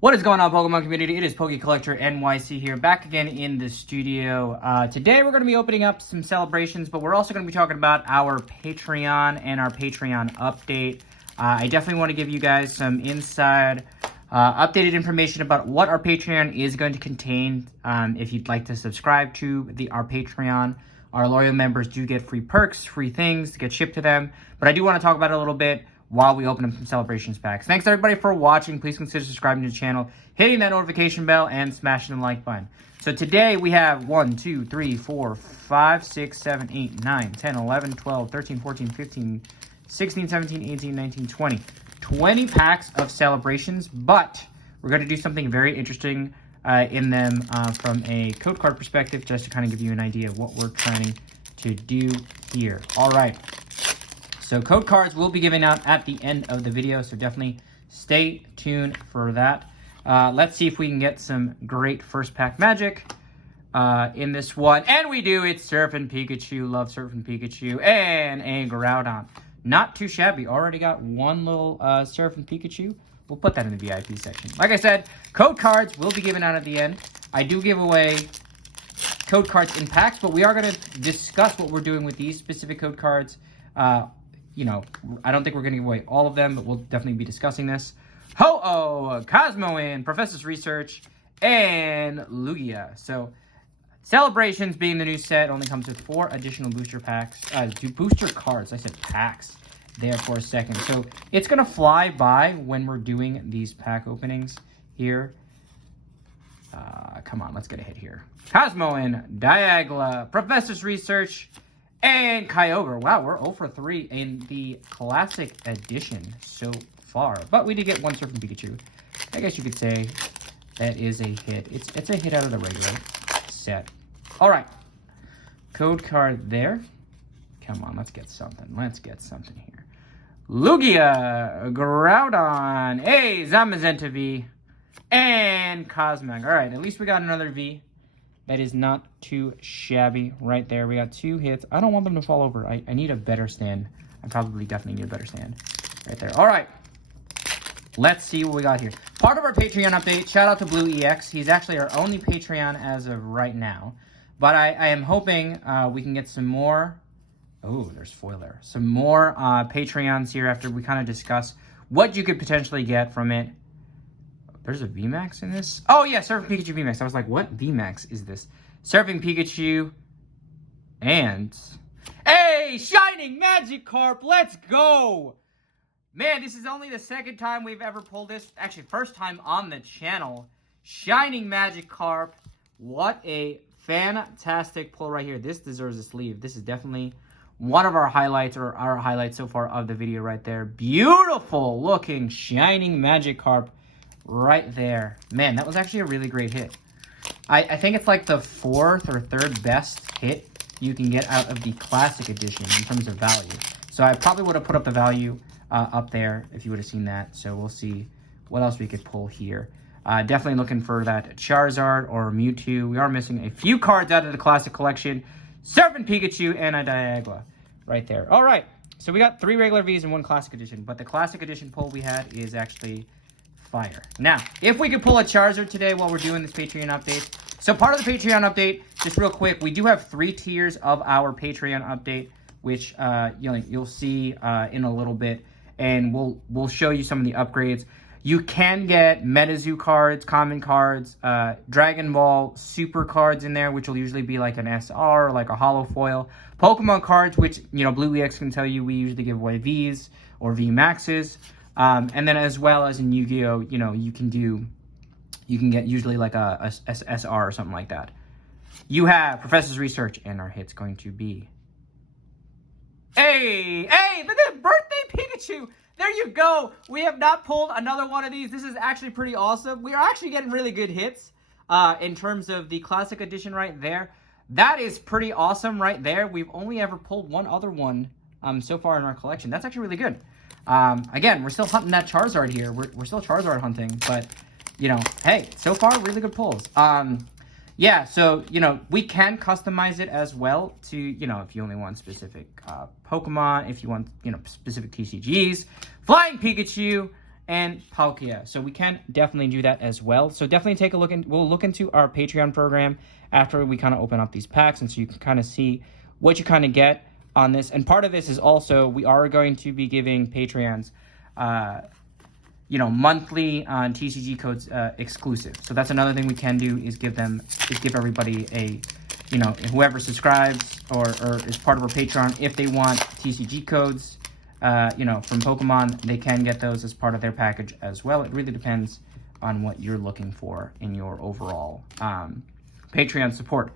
What is going on, Pokemon community? It is Poke Collector NYC here, back again in the studio. Today we're going to be opening up some celebrations, but we're also going to be talking about our Patreon and our Patreon update. I definitely want to give you guys some inside updated information about what our Patreon is going to contain. If you'd like to subscribe to our Patreon, our loyal members do get free perks, free things to get shipped to them. But I do want to talk about it a little bit while we open up some celebrations packs. Thanks everybody for watching. Please consider subscribing to the channel, hitting that notification bell, and smashing the like button. So today we have 1, 2, 3, 4, 5, 6, 7, 8, 9, 10, 11, 12, 13, 14, 15, 16, 17, 18, 19, 20. 20 packs of celebrations, but we're going to do something very interesting in them from a code card perspective, just to kind of give you an idea of what we're trying to do here. All right. So code cards will be given out at the end of the video, so definitely stay tuned for that. Let's see if we can get some great first pack magic in this one. And we do. It's Surfing Pikachu. Love Surfing Pikachu. And a Groudon. Not too shabby. Already got one little Surfing Pikachu. We'll put that in the VIP section. Like I said, code cards will be given out at the end. I do give away code cards in packs, but we are going to discuss what we're doing with these specific code cards. You know, I don't think we're going to give away all of them, but we'll definitely be discussing this. Ho-Oh, Cosmoin, Professor's Research, and Lugia. So, Celebrations being the new set only comes with 4 additional booster packs. Booster cards. I said packs there for a second. So, it's going to fly by when we're doing these pack openings here. Come on, let's get a hit here. Cosmoin, Dialga, Professor's Research, and Kyogre. Wow, we're 0 for 3 in the Classic Edition so far. But we did get one Surfing Pikachu. I guess you could say that is a hit. It's a hit out of the regular set. All right. Code card there. Come on, let's get something. Let's get something here. Lugia, Groudon, a Zamazenta V, and Cosmog. All right, at least we got another V. That is not too shabby right there. We got 2 hits. I don't want them to fall over. I need a better stand. I probably definitely need a better stand right there. All right. Let's see what we got here. Part of our Patreon update. Shout out to Blue EX. He's actually our only Patreon as of right now. But I am hoping we can get some more. Oh, there's foil there. Some more Patreons here after we kind of discuss what you could potentially get from it. There's a VMAX in this? Oh, yeah, Surfing Pikachu VMAX. I was like, what VMAX is this? Surfing Pikachu and hey, Shining Magikarp. Let's go. Man, this is only the second time we've ever pulled this. Actually, first time on the channel. Shining Magikarp. What a fantastic pull right here. This deserves a sleeve. This is definitely one of our highlights, or our highlights so far of the video right there. Beautiful looking Shining Magikarp. Right there. Man, that was actually a really great hit. I think it's like the 4th or 3rd best hit you can get out of the Classic Edition in terms of value. So I probably would have put up the value up there if you would have seen that. So we'll see what else we could pull here. Definitely looking for that Charizard or Mewtwo. We are missing a few cards out of the Classic Collection. Surfing Pikachu and a Dialga right there. All right. So we got 3 regular Vs and 1 Classic Edition. But the Classic Edition pull we had is actually fire. Now, if we could pull a Charizard today while we're doing this Patreon update. So part of the Patreon update, just real quick, we do have 3 tiers of our Patreon update, which you'll see in a little bit, and we'll show you some of the upgrades. You can get MetaZoo cards, common cards, Dragon Ball Super cards in there, which will usually be like an SR or like a holo foil. Pokemon cards, which Blue EX can tell you we usually give away Vs or V Maxes. And then as well as in Yu-Gi-Oh, you can get usually like a SR or something like that. You have Professor's Research, and our hit's going to be hey, look at Birthday Pikachu. There you go. We have not pulled another one of these. This is actually pretty awesome. We are actually getting really good hits in terms of the Classic Edition right there. That is pretty awesome right there. We've only ever pulled one other one so far in our collection. That's actually really good. Again, we're still hunting that Charizard here. We're still Charizard hunting, but, hey, so far, really good pulls. Yeah, so, we can customize it as well to, if you only want specific Pokemon, if you want, specific TCGs. Flying Pikachu and Palkia. So we can definitely do that as well. So definitely take a look, and we'll look into our Patreon program after we kind of open up these packs, and so you can kind of see what you kind of get on this. And part of this is also, we are going to be giving Patreons, monthly on TCG codes exclusive. So that's another thing we can do, is give everybody a, whoever subscribes or is part of our Patreon, if they want TCG codes, from Pokemon, they can get those as part of their package as well. It really depends on what you're looking for in your overall Patreon support.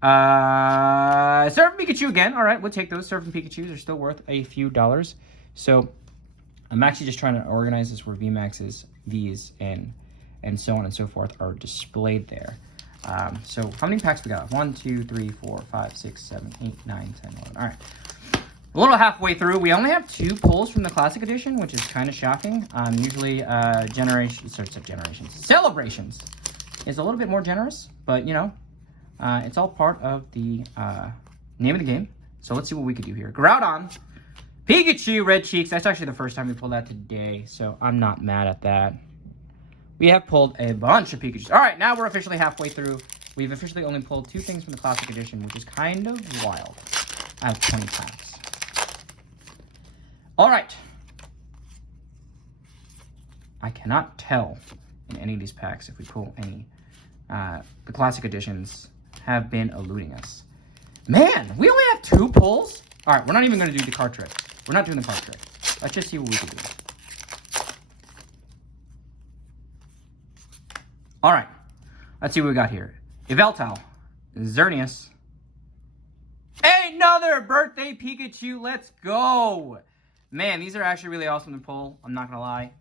Surf Pikachu again. All right, we'll take those. Surf and Pikachus are still worth a few dollars. So I'm actually just trying to organize this where VMAXs, Vs, and so on and so forth are displayed there. So how many packs we got? 1, 2, 3, 4, 5, 6, 7, 8, 9, 10, 11. All right. A little halfway through. We only have 2 pulls from the Classic Edition, which is kind of shocking. Usually Celebrations is a little bit more generous, but, it's all part of the name of the game. So let's see what we could do here. Groudon, Pikachu, Red Cheeks. That's actually the first time we pulled that today, so I'm not mad at that. We have pulled a bunch of Pikachus. All right, now we're officially halfway through. We've officially only pulled 2 things from the Classic Edition, which is kind of wild. I have 20 packs. All right. I cannot tell in any of these packs if we pull any. The Classic Editions have been eluding us. Man, we only have 2 pulls? All right, we're not even going to do the card trick. We're not doing the card trick. Let's just see what we can do. All right, let's see what we got here. Yveltal, Xerneas, another birthday Pikachu. Let's go. Man, these are actually really awesome to pull. I'm not going to lie.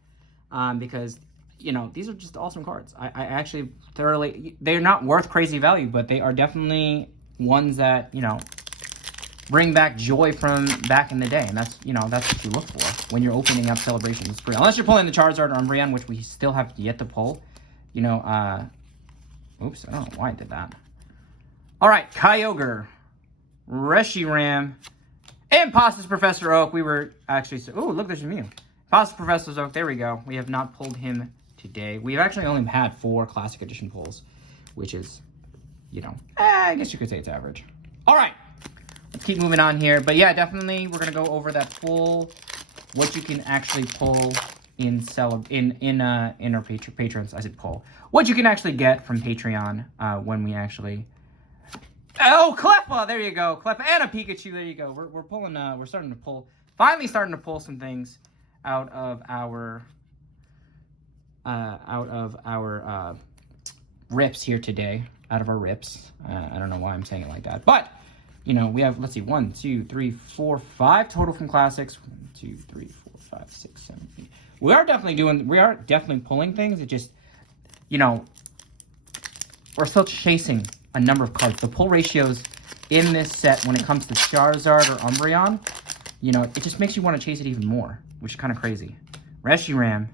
Because, these are just awesome cards. I actually thoroughly... They're not worth crazy value, but they are definitely ones that, bring back joy from back in the day. And that's, that's what you look for when you're opening up Celebrations. Unless you're pulling the Charizard or Umbreon, which we still have yet to pull. Oops, I don't know why I did that. All right, Kyogre, Reshiram, and Pastas Professor Oak. We were actually... Oh, look, there's a Mew. Pastas Professor Oak, there we go. We have not pulled him today. We've actually only had 4 Classic Edition pulls, which is, I guess you could say it's average. All right, let's keep moving on here. But yeah, definitely, we're going to go over that full, what you can actually pull in our patrons. I said pull. What you can actually get from Patreon when we actually... Oh, Cleffa! There you go. Cleffa and a Pikachu. There you go. We're pulling, we're starting to pull, finally starting to pull some things out of our rips here today. Out of our rips. I don't know why I'm saying it like that. But, we have, let's see, 1, 2, 3, 4, 5 total from Classics. 1, 2, 3, 4, 5, 6, 7, 8. We are definitely pulling things. It just, we're still chasing a number of cards. The pull ratios in this set when it comes to Charizard or Umbreon, it just makes you want to chase it even more, which is kind of crazy. Reshiram.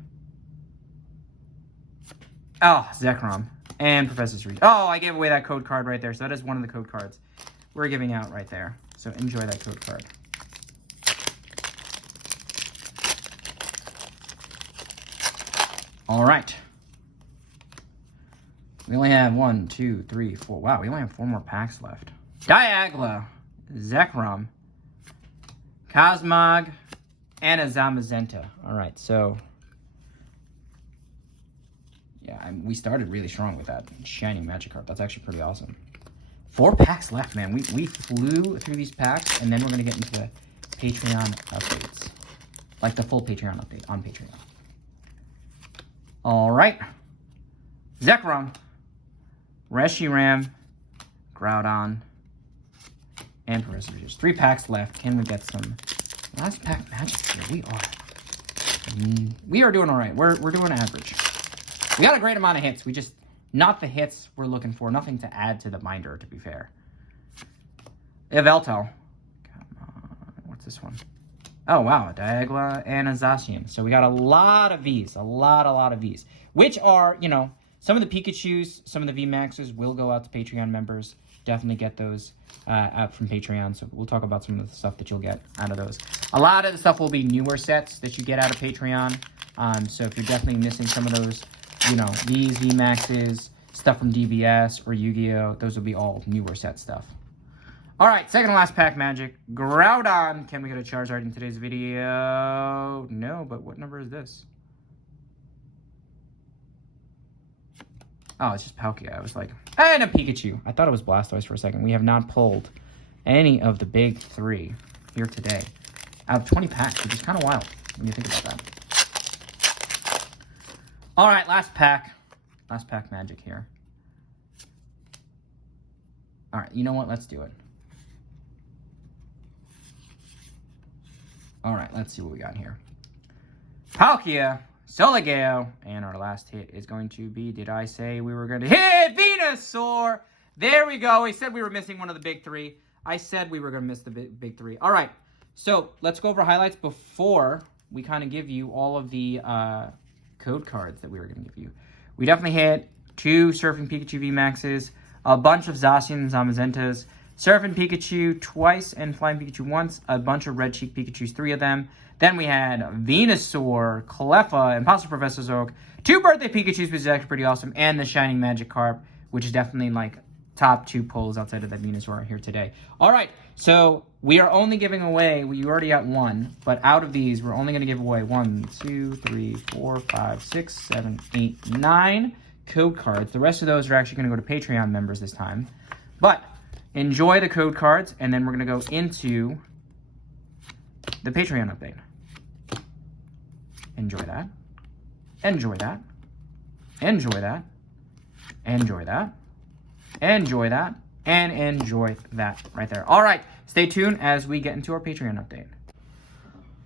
Oh, Zekrom. And Professor Reed. Oh, I gave away that code card right there. So that is one of the code cards we're giving out right there. So enjoy that code card. All right. We only have 1, 2, 3, 4. Wow, we only have 4 more packs left. Diagla, Zekrom, Cosmog, and a Zamazenta. All right, so yeah, we started really strong with that shiny Magikarp. That's actually pretty awesome. 4 packs left, man. We flew through these packs, and then we're gonna get into the Patreon updates, like the full Patreon update on Patreon. All right, Zekrom, Reshiram, Groudon, and Professor. Just 3 packs left. Can we get some last pack magic here? We are doing all right. We're doing average. We got a great amount of hits. We just, not the hits we're looking for. Nothing to add to the binder, to be fair. Yveltal. Come on. What's this one? Oh, wow. Diagla and a Zacian. So we got a lot of Vs. A lot of Vs. Which are, some of the Pikachus, some of the VMAXs will go out to Patreon members definitely get those out from Patreon. So we'll talk about some of the stuff that you'll get out of those. A lot of the stuff will be newer sets that you get out of Patreon. So if you're definitely missing some of those, you know, these VMAXs, stuff from DBS or Yu-Gi-Oh!, those will be all newer set stuff. All right, second to last pack magic. Groudon. Can we get a Charizard in today's video? No, but what number is this? Oh, it's just Palkia. I was like, and a Pikachu. I thought it was Blastoise for a second. We have not pulled any of the big three here today out of 20 packs, which is kind of wild when you think about that. All right, last pack. Last pack magic here. All right, you know what? Let's do it. All right, let's see what we got here. Palkia, Solageo, and our last hit is going to be, did I say we were going to hit Venusaur? There we go. I said we were missing one of the big three. I said we were going to miss the big three. All right, so let's go over highlights before we kind of give you all of the code cards that we were going to give you. We definitely hit 2 Surfing Pikachu VMAXs, a bunch of Zacian and Zamazentas, Surfing Pikachu twice and Flying Pikachu once, a bunch of Red Cheek Pikachus, 3 of them. Then we had Venusaur, Cleffa, Impossible Professor Oak, 2 Birthday Pikachus, which is actually pretty awesome, and the Shining Magikarp, which is definitely like top 2 pulls outside of that Venusaur here today. All right, so we are only giving away, we already got 1, but out of these, we're only going to give away 1, 2, 3, 4, 5, 6, 7, 8, 9 code cards. The rest of those are actually going to go to Patreon members this time. But enjoy the code cards, and then we're going to go into the Patreon update. Enjoy that. Enjoy that. Enjoy that. Enjoy that. Enjoy that. And enjoy that right there. All right, stay tuned as we get into our Patreon update.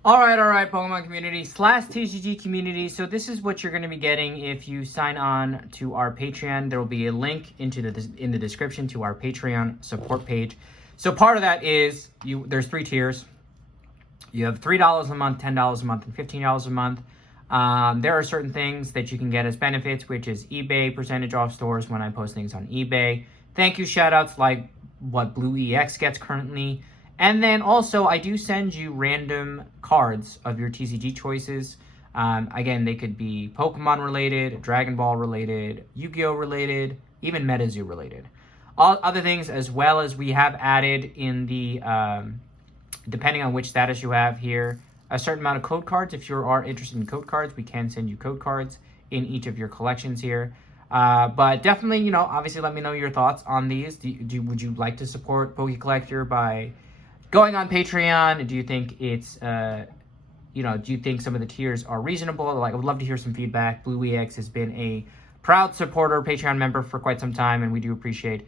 All right, Pokemon community / TCG community. So this is what you're going to be getting if you sign on to our Patreon. There will be a link in the description to our Patreon support page. So part of that is there's 3 tiers. You have $3 a month, $10 a month, and $15 a month. There are certain things that you can get as benefits, which is eBay percentage off stores when I post things on eBay. Thank you shoutouts like what Blue EX gets currently. And then also, I do send you random cards of your TCG choices. Again, they could be Pokemon related, Dragon Ball related, Yu-Gi-Oh related, even MetaZoo related. All other things, as well as we have added in the, depending on which status you have here, a certain amount of code cards. If you are interested in code cards, we can send you code cards in each of your collections here. But definitely, you know, obviously let me know your thoughts on these. Would you like to support Poke Collector by going on Patreon? Do you think it's, you know, do you think some of the tiers are reasonable? Like, I would love to hear some feedback. Blue EX has been a proud supporter, Patreon member for quite some time, and we do appreciate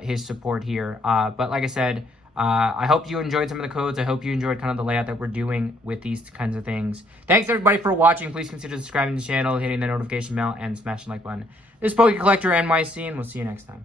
his support here. But like I said, I hope you enjoyed some of the codes. I hope you enjoyed kind of the layout that we're doing with these kinds of things. Thanks everybody for watching. Please consider subscribing to the channel, hitting the notification bell, and smashing the like button. This is Poke Collector NYC, and we'll see you next time.